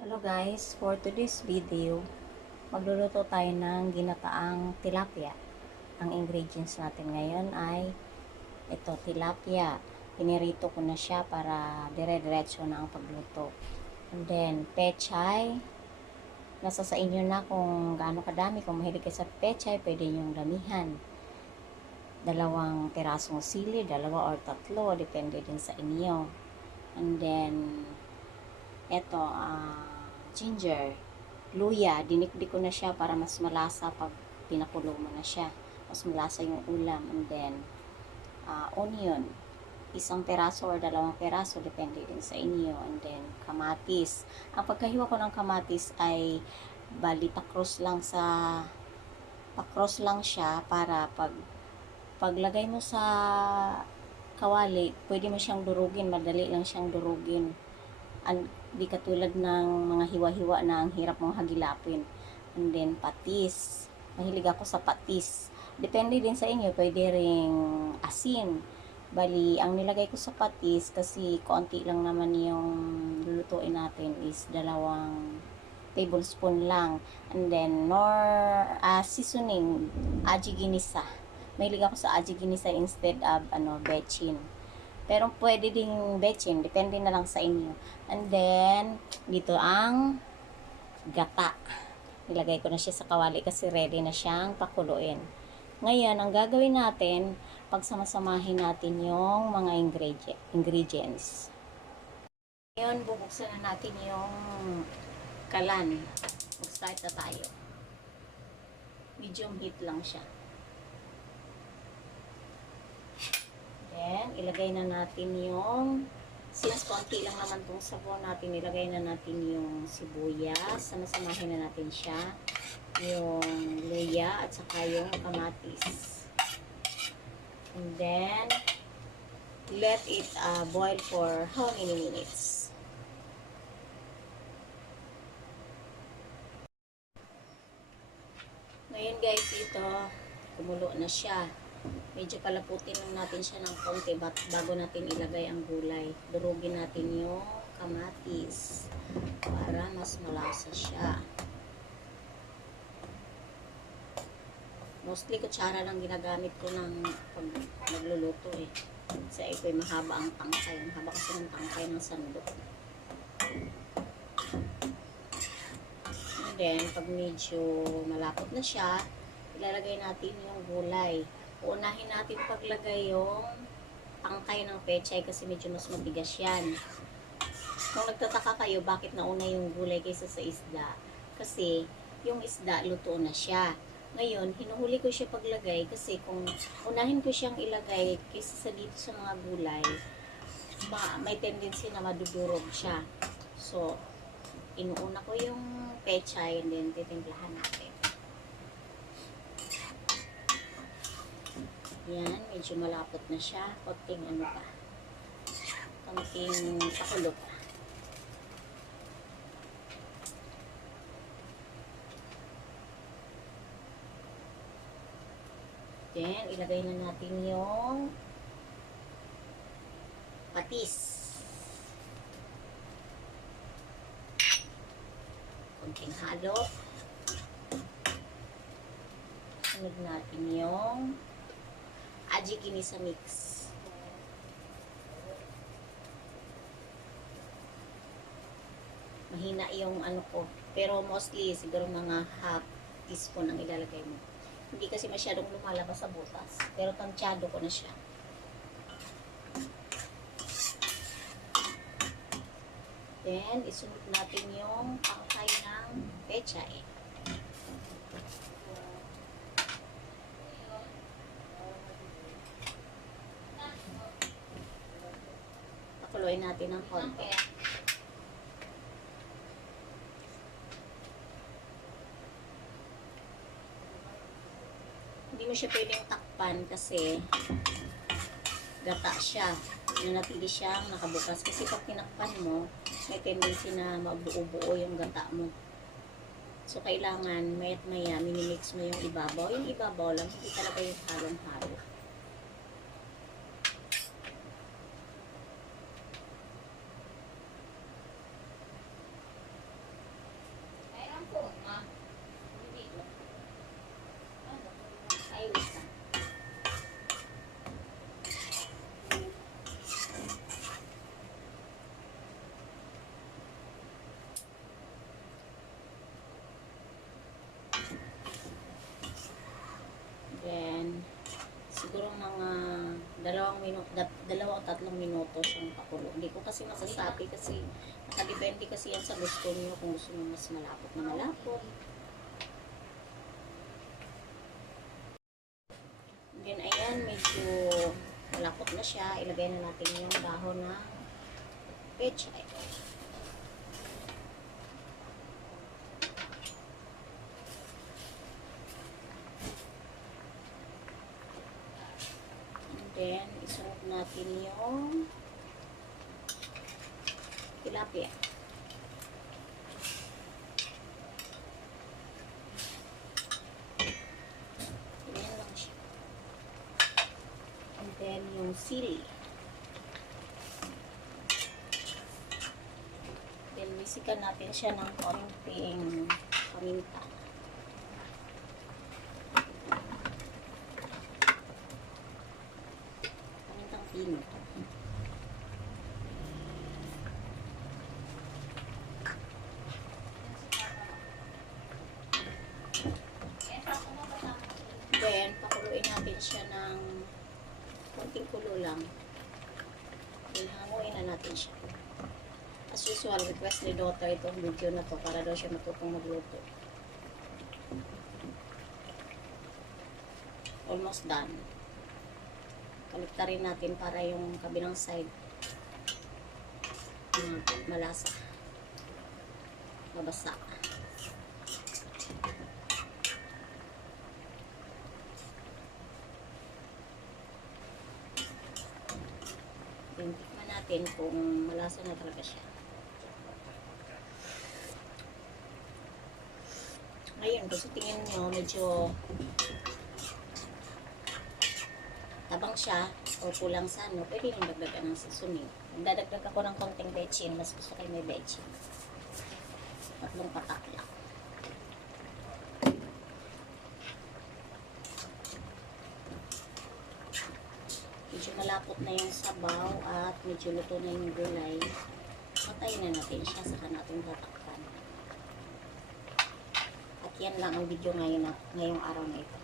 Hello guys, for today's video, magluluto tayo ng ginataang tilapia. Ang ingredients natin ngayon ay ito, tilapia. Pinirito ko na siya para dire-diretso na ang pagluto. And then, pechay. Nasa sa inyo na kung gaano kadami. Kung mahilig kayo sa pechay, pwede nyong damihan. Dalawang pirasong sili, dalawa or tatlo, depende din sa inyo. And then, ito, ginger, luya, dinikdik ko na siya para mas malasa pag pinakulo mo na siya. Mas malasa yung ulam. And then, onion, isang peraso or dalawang peraso, depende din sa inyo. And then, kamatis. Ang pagkahiwa ko ng kamatis ay bali pakros lang siya para paglagay mo sa kawali, pwede mo siyang durugin, madali lang siyang durugin. Di katulad ng mga hiwa-hiwa na ang hirap mong hagilapin. And then, patis. Mahilig ako sa patis. Depende din sa inyo, pwede ring asin. Bali, ang nilagay ko sa patis, kasi konti lang naman yung lulutuin natin, is 2 tablespoon lang. And then, seasoning, aji ginisa. Mahilig ako sa aji ginisa instead of bechin. Pero pwede ding bechin, depende na lang sa inyo. And then, dito ang gata. Nilagay ko na siya sa kawali kasi ready na siyang pakuluin. Ngayon, ang gagawin natin, pagsamasamahin natin yung mga ingredients. Ngayon, bubuksan na natin yung kalan. Mag-start na tayo. Medium heat lang siya. Then, ilagay na natin yung, since konti lang naman itong sabon natin, ilagay na natin yung sibuyas. Samasamahin na natin siya. Yung luya at saka yung kamatis. And then, let it boil for how many minutes? Ngayon guys, ito, kumulo na siya. Medyo palaputin lang natin siya ng konti bago natin ilagay ang gulay. Durugin natin yung kamatis para mas malasa siya. Mostly kutsara lang ginagamit ko ng pag nagluluto eh. Kasi ito'y mahaba ang tangkay. Mahaba kasi ng tangkay ng sandok. And then, pag medyo malapot na siya, ilalagay natin yung gulay. Uunahin natin paglagay yung tangkay ng pechay kasi medyo mas matigas yan. Kung nagtataka kayo bakit nauna yung gulay kaysa sa isda, kasi yung isda luto na siya. Ngayon, hinuhuli ko siya paglagay kasi kung unahin ko siyang ilagay kaysa sa dito sa mga gulay, may tendency na madudurog siya. So, inuuna ko yung pechay and then titimplahan natin. Yan, medyo malapot na siya. Konting konting pakulo pa. Then, ilagay na natin yung patis. Konting halo. Sunod natin yung aji ginisa mix. Mahina yung ko. Pero mostly, siguro mga half teaspoon ang ilalagay mo. Hindi kasi masyadong lumalabas sa butas. Pero tansyado ko na siya. Then, isunod natin yung tangkay ng pechay. Pakuluin natin ng konti. Hindi mo siya pwedeng takpan kasi gata siya. Nanatili siyang nakabukas. Kasi pag tinakpan mo, may tendency na magbuo-buo yung gata mo. So, kailangan mayat maya, minimix mo yung ibabaw. Yung ibabaw lang, hindi talaga yung halong-halo. 2 o 3 minuto siyang pakulo. Hindi ko kasi masasabi kasi nakadepende kasi yan sa gusto niyo, kung gusto niyo mas malapot na malapot. Then ayan, medyo malapot na siya. Ilagay na natin yung dahon na pechay. Then, isunod natin yung tilapia. Ganyan lang siya. And then, yung sili. Then, bisikan natin siya ng konting paminta. Pino. Then, pakuluin natin siya ng konting kulo lang. Then, hanguin na natin siya. As usual, request ni daughter itong video na to para daw siya matutong magluto. Almost done. Kaliktarin natin para yung kabilang side malasa, mabasa. Then, tikman natin kung malasa na talaga siya. Ngayon, kung sa tingin nyo medyo tabang siya o kulang sa ano, pwede nyo dagdagan ng seasoning. Nagdadagdag ako ng konting bechin, mas gusto kayo may bechin. 3 patak lang. Medyo malapot na yung sabaw at medyo luto na yung gulay. Patayin na natin siya, saka natin tatakpan. At yan lang ang video ngayong araw na ito.